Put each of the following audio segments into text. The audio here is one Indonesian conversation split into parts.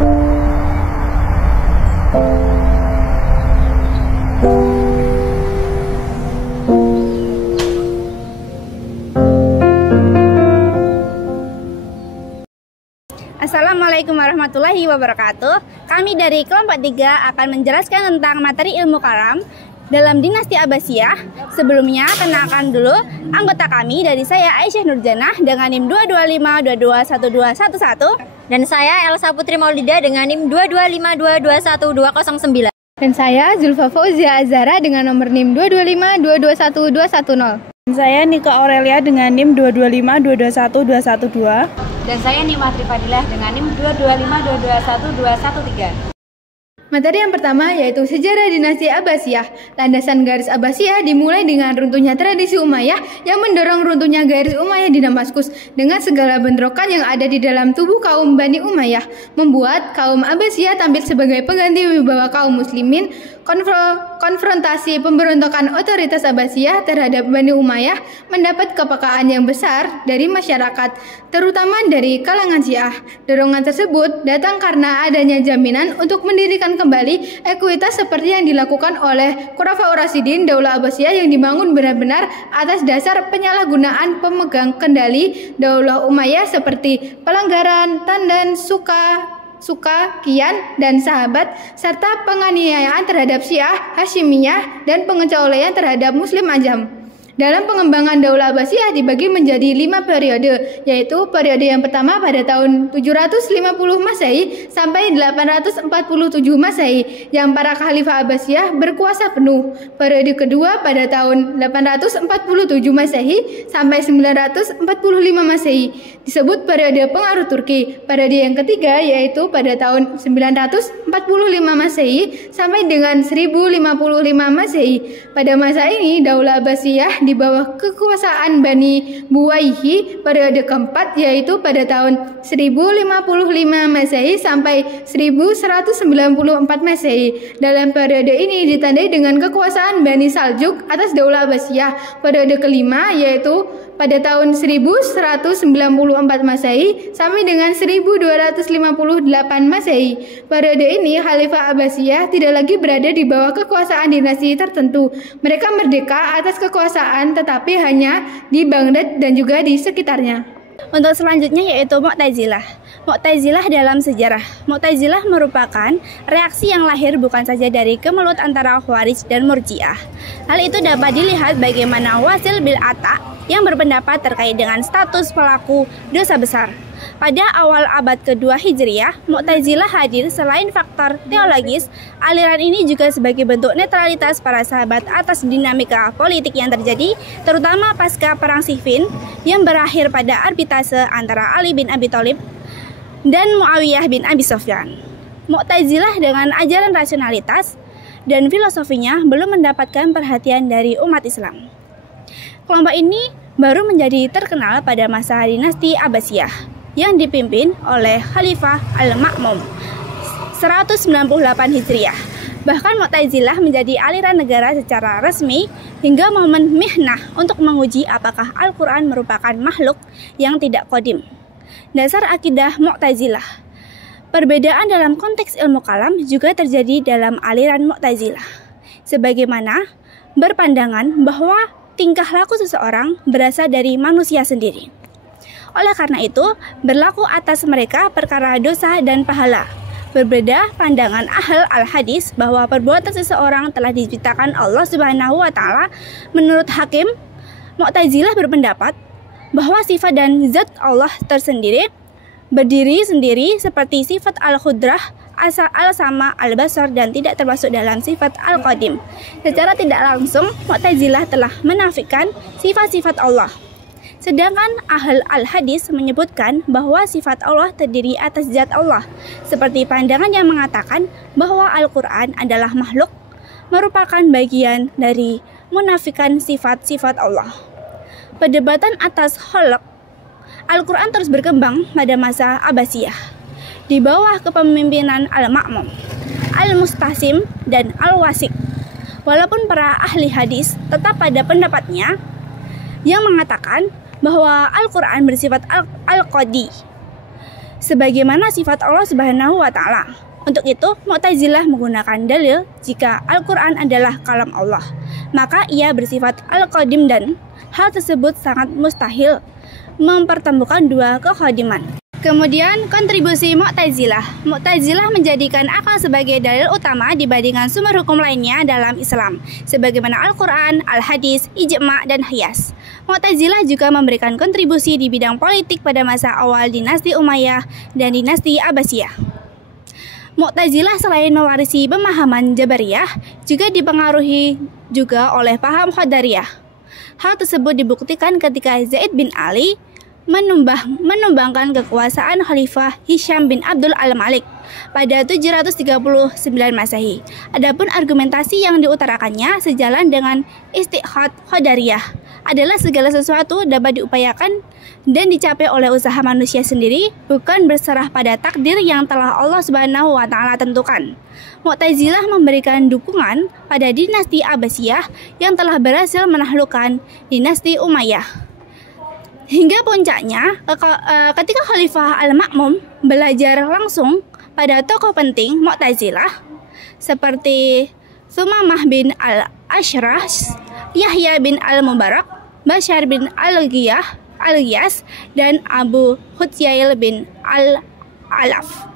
Assalamualaikum warahmatullahi wabarakatuh. Kami dari kelompok 3 akan menjelaskan tentang materi ilmu kalam dalam dinasti Abbasiyah. Sebelumnya, kenalkan dulu anggota kami dari saya Aisyah Nurjanah dengan NIM 225221211 dan saya Elsa Putri Maulida dengan NIM 225221209. Dan saya Zulfa Fauzia Azhara dengan nomor NIM 225221210. Dan saya Nika Aurelia dengan NIM 225221212. Dan saya Nimatri Fadilah dengan NIM 225221213. Materi yang pertama yaitu sejarah dinasti Abbasiyah. Landasan garis Abbasiyah dimulai dengan runtuhnya tradisi Umayyah yang mendorong runtuhnya garis Umayyah di Damaskus dengan segala bentrokan yang ada di dalam tubuh kaum Bani Umayyah, membuat kaum Abbasiyah tampil sebagai pengganti wibawa kaum muslimin. Konfrontasi pemberontakan otoritas Abbasiyah terhadap Bani Umayyah mendapat kepekaan yang besar dari masyarakat, terutama dari kalangan Syiah. Dorongan tersebut datang karena adanya jaminan untuk mendirikan kembali ekuitas seperti yang dilakukan oleh Khulafaur Rasyidin Daulah Abbasiyah yang dibangun benar-benar atas dasar penyalahgunaan pemegang kendali Daulah Umayyah seperti pelanggaran Tandan, Suka, Kian, dan Sahabat, serta penganiayaan terhadap Syiah, Hashimiyah, dan pengecualian terhadap Muslim Ajam. Dalam pengembangan Daulah Abbasiyah dibagi menjadi 5 periode, yaitu periode yang pertama pada tahun 750 Masehi sampai 847 Masehi, yang para khalifah Abbasiyah berkuasa penuh. Periode kedua pada tahun 847 Masehi sampai 945 Masehi, disebut periode pengaruh Turki. Periode yang ketiga yaitu pada tahun 945 Masehi sampai dengan 1055 Masehi. Pada masa ini Daulah Abbasiyah di bawah kekuasaan Bani Buwayhi. Periode keempat yaitu pada tahun 1055 Masehi sampai 1194 Masehi. Dalam periode ini ditandai dengan kekuasaan Bani Saljuk atas Daulah Abbasiyah. Periode kelima yaitu pada tahun 1194 Masehi sampai dengan 1258 Masehi. Periode ini Khalifah Abbasiyah tidak lagi berada di bawah kekuasaan dinasti tertentu. Mereka merdeka atas kekuasaan tetapi hanya di Baghdad dan juga di sekitarnya. Untuk selanjutnya yaitu Mu'tazilah. Mu'tazilah dalam sejarah. Mu'tazilah merupakan reaksi yang lahir bukan saja dari kemelut antara Khawarij dan Murji'ah. Hal itu dapat dilihat bagaimana Wasil bin Ata yang berpendapat terkait dengan status pelaku dosa besar. Pada awal abad kedua Hijriah, Mu'tazilah hadir selain faktor teologis. Aliran ini juga sebagai bentuk netralitas para sahabat atas dinamika politik yang terjadi, terutama pasca Perang Siffin yang berakhir pada arbitrase antara Ali bin Abi Thalib dan Muawiyah bin Abi Sufyan. Mu'tazilah dengan ajaran rasionalitas dan filosofinya belum mendapatkan perhatian dari umat Islam. Kelompok ini baru menjadi terkenal pada masa dinasti Abbasiyah yang dipimpin oleh Khalifah Al-Ma'mun 198 Hijriah. Bahkan Mu'tazilah menjadi aliran negara secara resmi hingga momen mihnah untuk menguji apakah Al-Quran merupakan makhluk yang tidak qadim. Dasar akidah Mu'tazilah. Perbedaan dalam konteks ilmu kalam juga terjadi dalam aliran Mu'tazilah, sebagaimana berpandangan bahwa tingkah laku seseorang berasal dari manusia sendiri. Oleh karena itu, berlaku atas mereka perkara dosa dan pahala. Berbeda pandangan Ahl al-Hadis bahwa perbuatan seseorang telah diciptakan Allah Subhanahu wa taala. Menurut Hakim, Mu'tazilah berpendapat bahwa sifat dan zat Allah tersendiri berdiri sendiri seperti sifat al-Qudrah, al-Sama, al-Basar, dan tidak termasuk dalam sifat al-Qadim. Secara tidak langsung, Mu'tazilah telah menafikan sifat-sifat Allah. Sedangkan Ahl al-Hadis menyebutkan bahwa sifat Allah terdiri atas zat Allah, seperti pandangan yang mengatakan bahwa Al-Quran adalah makhluk, merupakan bagian dari menafikan sifat-sifat Allah. Perdebatan atas khalq Al-Quran terus berkembang pada masa Abbasiyah di bawah kepemimpinan Al-Ma'mun, Al-Mustasim, dan Al-Wasiq. Walaupun para ahli hadis tetap pada pendapatnya yang mengatakan bahwa Al-Quran bersifat al-qadi. sebagaimana sifat Allah Subhanahu wa Ta'ala. Untuk itu, Mu'tazilah menggunakan dalil jika Al-Quran adalah kalam Allah, maka ia bersifat Al-Qadim dan hal tersebut sangat mustahil mempertemukan dua kekhadiman. Kemudian kontribusi Mu'tazilah. Mu'tazilah menjadikan akal sebagai dalil utama dibandingkan sumber hukum lainnya dalam Islam, sebagaimana Al-Quran, Al-Hadis, Ijma' dan Qiyas. Mu'tazilah juga memberikan kontribusi di bidang politik pada masa awal dinasti Umayyah dan dinasti Abbasiyah. Mu'tazilah selain mewarisi pemahaman Jabariyah, juga dipengaruhi juga oleh paham Qadariyah. Hal tersebut dibuktikan ketika Zaid bin Ali menumbangkan kekuasaan Khalifah Hisham bin Abdul Al-Malik pada 739 Masehi. Adapun argumentasi yang diutarakannya sejalan dengan Istiqad Qadariyah adalah segala sesuatu dapat diupayakan dan dicapai oleh usaha manusia sendiri, bukan berserah pada takdir yang telah Allah Subhanahu wa Ta'ala tentukan. Mu'tazilah memberikan dukungan pada dinasti Abbasiyah yang telah berhasil menaklukkan dinasti Umayyah. Hingga puncaknya, ketika Khalifah Al-Ma'mun belajar langsung pada tokoh penting Mu'tazilah seperti Sumamah bin Al-Ashraf, Yahya bin Al-Mubarak, Bashar bin Al-Ghiyas, dan Abu Hutyail bin Al-Alaf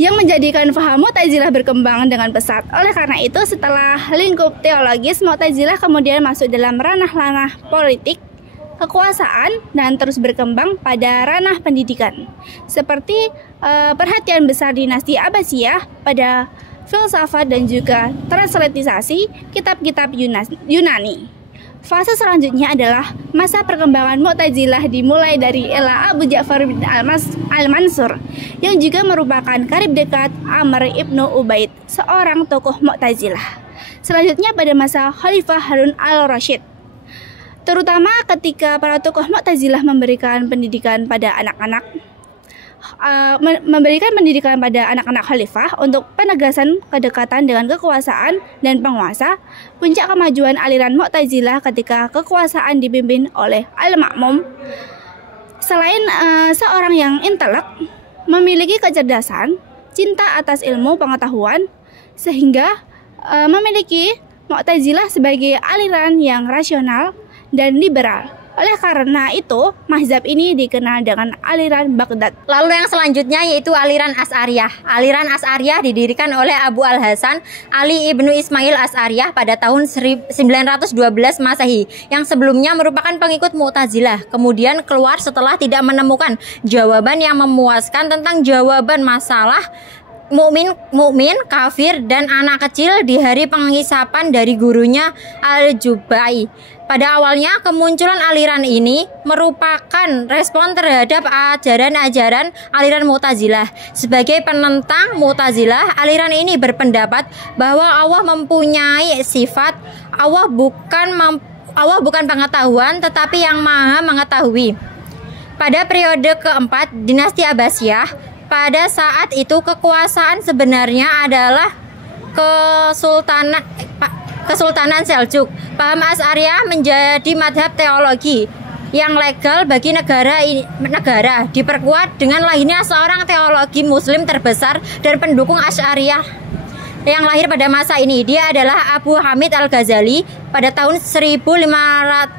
yang menjadikan paham Mu'tazilah berkembang dengan pesat. Oleh karena itu, setelah lingkup teologis, Mu'tazilah kemudian masuk dalam ranah-ranah politik, kekuasaan, dan terus berkembang pada ranah pendidikan, seperti perhatian besar dinasti Abbasiyah pada filsafat dan juga translatisasi kitab-kitab Yunani. Fase selanjutnya adalah masa perkembangan Mu'tazilah dimulai dari era Abu Ja'far bin Al-Mansur yang juga merupakan karib dekat Amr ibnu Ubaid, seorang tokoh Mu'tazilah. Selanjutnya pada masa Khalifah Harun al-Rashid, terutama ketika para tokoh Mu'tazilah memberikan pendidikan pada anak-anak khalifah untuk penegasan kedekatan dengan kekuasaan dan penguasa. Puncak kemajuan aliran Mu'tazilah ketika kekuasaan dipimpin oleh Al-Ma'mun. Selain seorang yang intelek, memiliki kecerdasan, cinta atas ilmu pengetahuan, sehingga memiliki Mu'tazilah sebagai aliran yang rasional dan liberal. Oleh karena itu, mazhab ini dikenal dengan aliran Baghdad. Lalu yang selanjutnya yaitu aliran Asy'ariyah. Aliran Asy'ariyah didirikan oleh Abu Al-Hasan Ali ibnu Ismail Asy'ariyah pada tahun 912 Masehi, yang sebelumnya merupakan pengikut Mu'tazilah. Kemudian keluar setelah tidak menemukan jawaban yang memuaskan tentang jawaban masalah mukmin, kafir, dan anak kecil di hari penghisapan dari gurunya Al-Jubai. Pada awalnya, kemunculan aliran ini merupakan respon terhadap ajaran-ajaran aliran Mu'tazilah. Sebagai penentang Mu'tazilah, aliran ini berpendapat bahwa Allah mempunyai sifat. Allah bukan pengetahuan, tetapi yang maha mengetahui. Pada periode keempat dinasti Abbasiyah, pada saat itu kekuasaan sebenarnya adalah Kesultanan Seljuk. Paham Asy'ariyah menjadi madhab teologi yang legal bagi negara diperkuat dengan lahirnya seorang teologi muslim terbesar dan pendukung Asy'ariyah yang lahir pada masa ini. Dia adalah Abu Hamid Al-Ghazali. Pada tahun 1558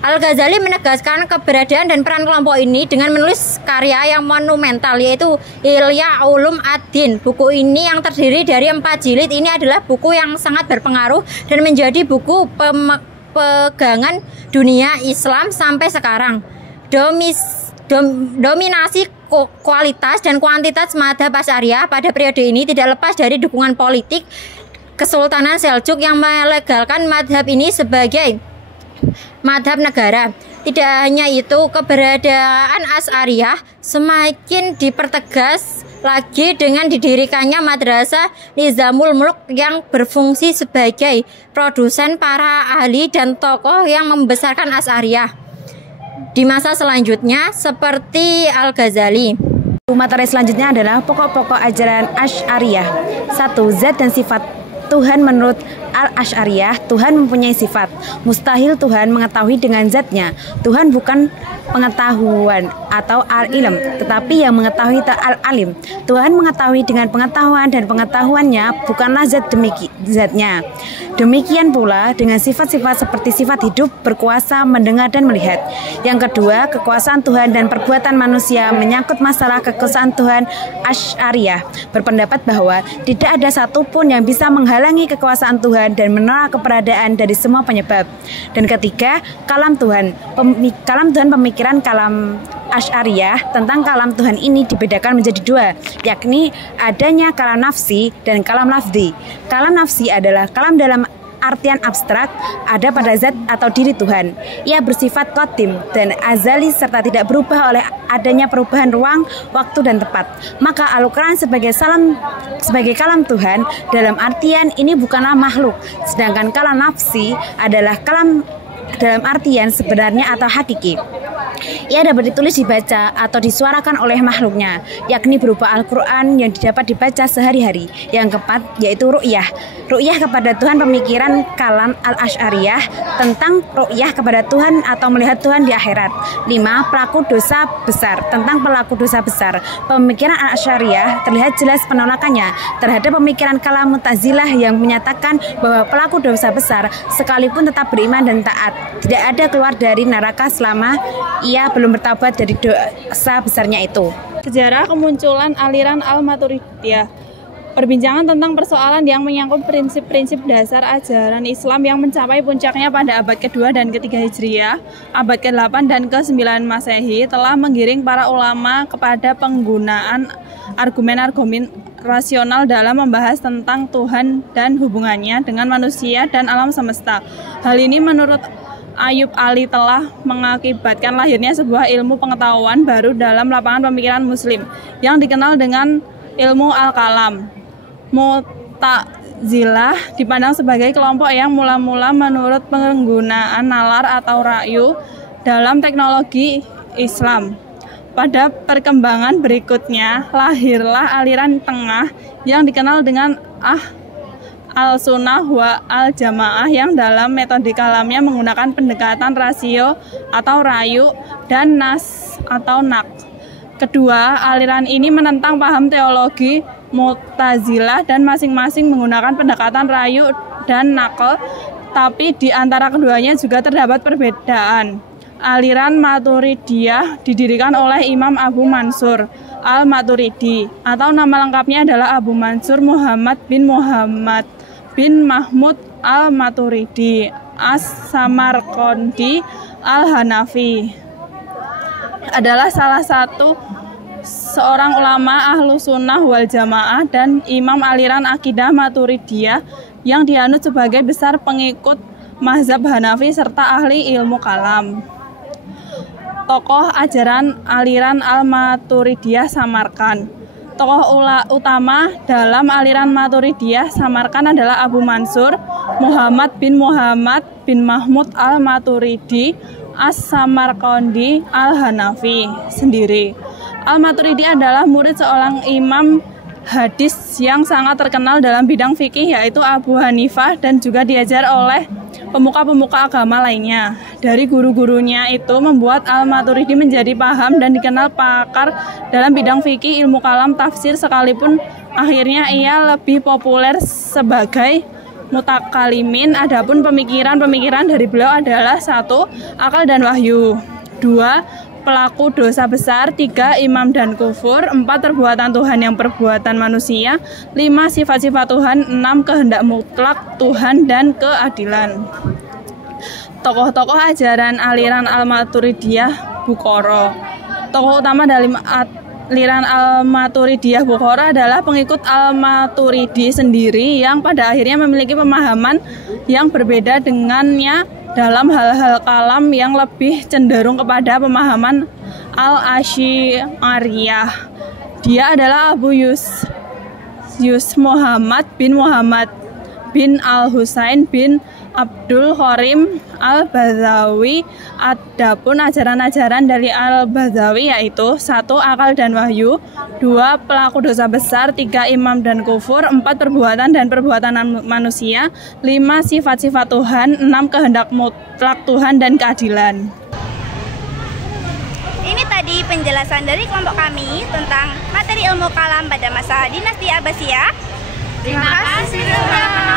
Al-Ghazali menegaskan keberadaan dan peran kelompok ini dengan menulis karya yang monumental, yaitu Ihya Ulum ad-Din. Buku ini yang terdiri dari 4 jilid ini adalah buku yang sangat berpengaruh dan menjadi buku pegangan dunia Islam sampai sekarang. Dominasi kualitas dan kuantitas madhab Asy'ariyah pada periode ini tidak lepas dari dukungan politik Kesultanan Seljuk yang melegalkan madhab ini sebagai madhab negara. Tidak hanya itu, keberadaan Asy'ariyah semakin dipertegas lagi dengan didirikannya Madrasah Nizamul Mulk yang berfungsi sebagai produsen para ahli dan tokoh yang membesarkan Asy'ariyah di masa selanjutnya seperti Al-Ghazali. Materi selanjutnya adalah pokok-pokok ajaran Asy'ariyah. 1. Zat dan sifat Tuhan menurut Al-Asy'ariyah, Tuhan mempunyai sifat. Mustahil Tuhan mengetahui dengan zatnya. Tuhan bukan pengetahuan atau al-ilm, tetapi yang mengetahui al-alim. Tuhan mengetahui dengan pengetahuan dan pengetahuannya bukanlah zatnya. Demikian pula dengan sifat-sifat seperti sifat hidup, berkuasa, mendengar dan melihat. Yang kedua, kekuasaan Tuhan dan perbuatan manusia menyangkut masalah kekuasaan Tuhan. Asy'ariyah berpendapat bahwa tidak ada satupun yang bisa menghalangi kekuasaan Tuhan dan menolak keberadaan dari semua penyebab. Dan ketiga, kalam Tuhan. Pemikiran kalam Asy'ariyah tentang kalam Tuhan ini dibedakan menjadi dua, yakni adanya kalam nafsi dan kalam lafzi. Kalam nafsi adalah kalam dalam artian abstrak, ada pada zat atau diri Tuhan. Ia bersifat qadim dan azali serta tidak berubah oleh adanya perubahan ruang, waktu dan tempat. Maka Al-Quran sebagai kalam Tuhan dalam artian ini bukanlah makhluk, sedangkan kalam nafsi adalah kalam dalam artian sebenarnya atau hakiki. Ia dapat ditulis, dibaca, atau disuarakan oleh makhluknya, yakni berupa Al-Quran yang dapat dibaca sehari-hari. Yang keempat, yaitu ru'yah. Ru'yah kepada Tuhan, pemikiran kalam Al-Asy'ariyah tentang ru'yah kepada Tuhan atau melihat Tuhan di akhirat. 5. Pelaku dosa besar. Tentang pelaku dosa besar, pemikiran Al-Asy'ariyah terlihat jelas penolakannya terhadap pemikiran kalam Mu'tazilah yang menyatakan bahwa pelaku dosa besar sekalipun tetap beriman dan taat, tidak ada keluar dari neraka selama ia belum bertaubat dari dosa besarnya itu. Sejarah kemunculan aliran Al-Maturidiyah. Perbincangan tentang persoalan yang menyangkut prinsip-prinsip dasar ajaran Islam yang mencapai puncaknya pada abad ke-2 dan ke-3 Hijriah, abad ke-8 dan ke-9 Masehi telah menggiring para ulama kepada penggunaan argumen-argumen rasional dalam membahas tentang Tuhan dan hubungannya dengan manusia dan alam semesta. Hal ini menurut Ayub Ali telah mengakibatkan lahirnya sebuah ilmu pengetahuan baru dalam lapangan pemikiran Muslim yang dikenal dengan ilmu al-kalam. Mu'tazilah dipandang sebagai kelompok yang mula-mula menurut penggunaan nalar atau ra'yu dalam teknologi Islam. Pada perkembangan berikutnya lahirlah aliran tengah yang dikenal dengan Al-Sunnah wa Al-Jamaah yang dalam metode kalamnya menggunakan pendekatan rasio atau rayu dan nas atau nak. Kedua, aliran ini menentang paham teologi Mu'tazilah dan masing-masing menggunakan pendekatan rayu dan nakal, tapi di antara keduanya juga terdapat perbedaan. Aliran Maturidiyah didirikan oleh Imam Abu Mansur Al-Maturidi, atau nama lengkapnya adalah Abu Mansur Muhammad bin Mahmud Al-Maturidi As-Samarqandi Al-Hanafi. Adalah salah satu seorang ulama ahlu sunnah wal jamaah dan imam aliran akidah Maturidiyah yang dianut sebagai besar pengikut mazhab Hanafi serta ahli ilmu kalam. Tokoh ajaran aliran Al-Maturidiyah Samarkand. Tokoh utama dalam aliran Maturidiyah Samarkand adalah Abu Mansur Muhammad bin Mahmud Al-Maturidi As-Samarqandi Al-Hanafi sendiri. Al-Maturidi adalah murid seorang imam hadis yang sangat terkenal dalam bidang fikih, yaitu Abu Hanifah, dan juga diajar oleh pemuka-pemuka agama lainnya. Dari guru-gurunya itu membuat Al-Maturidi menjadi paham dan dikenal pakar dalam bidang fikih, ilmu kalam, tafsir, sekalipun akhirnya ia lebih populer sebagai mutakalimin. Adapun pemikiran dari beliau adalah 1. Akal dan wahyu, 2. Pelaku dosa besar, 3. Imam dan kufur, 4. Perbuatan Tuhan yang perbuatan manusia, 5. Sifat-sifat Tuhan, 6. Kehendak mutlak Tuhan dan keadilan. Tokoh-tokoh ajaran aliran Al-Maturidiyah Bukhara. Tokoh utama dari aliran Al-Maturidiyah Bukhara adalah pengikut Al-Maturidi sendiri yang pada akhirnya memiliki pemahaman yang berbeda dengannya dalam hal-hal kalam yang lebih cenderung kepada pemahaman Al-Asy'ariyah. Dia adalah Abu Yus Muhammad bin Al-Husain bin Abdul Karim Al-Bazawi. Adapun ajaran-ajaran dari Al-Bazawi yaitu 1. Akal dan wahyu, 2. Pelaku dosa besar, 3. Imam dan kufur, 4. Perbuatan dan perbuatan manusia, 5. Sifat-sifat Tuhan, 6. Kehendak mutlak Tuhan dan keadilan. Ini tadi penjelasan dari kelompok kami tentang materi ilmu kalam pada masa dinasti Abbasiyah. Terima kasih.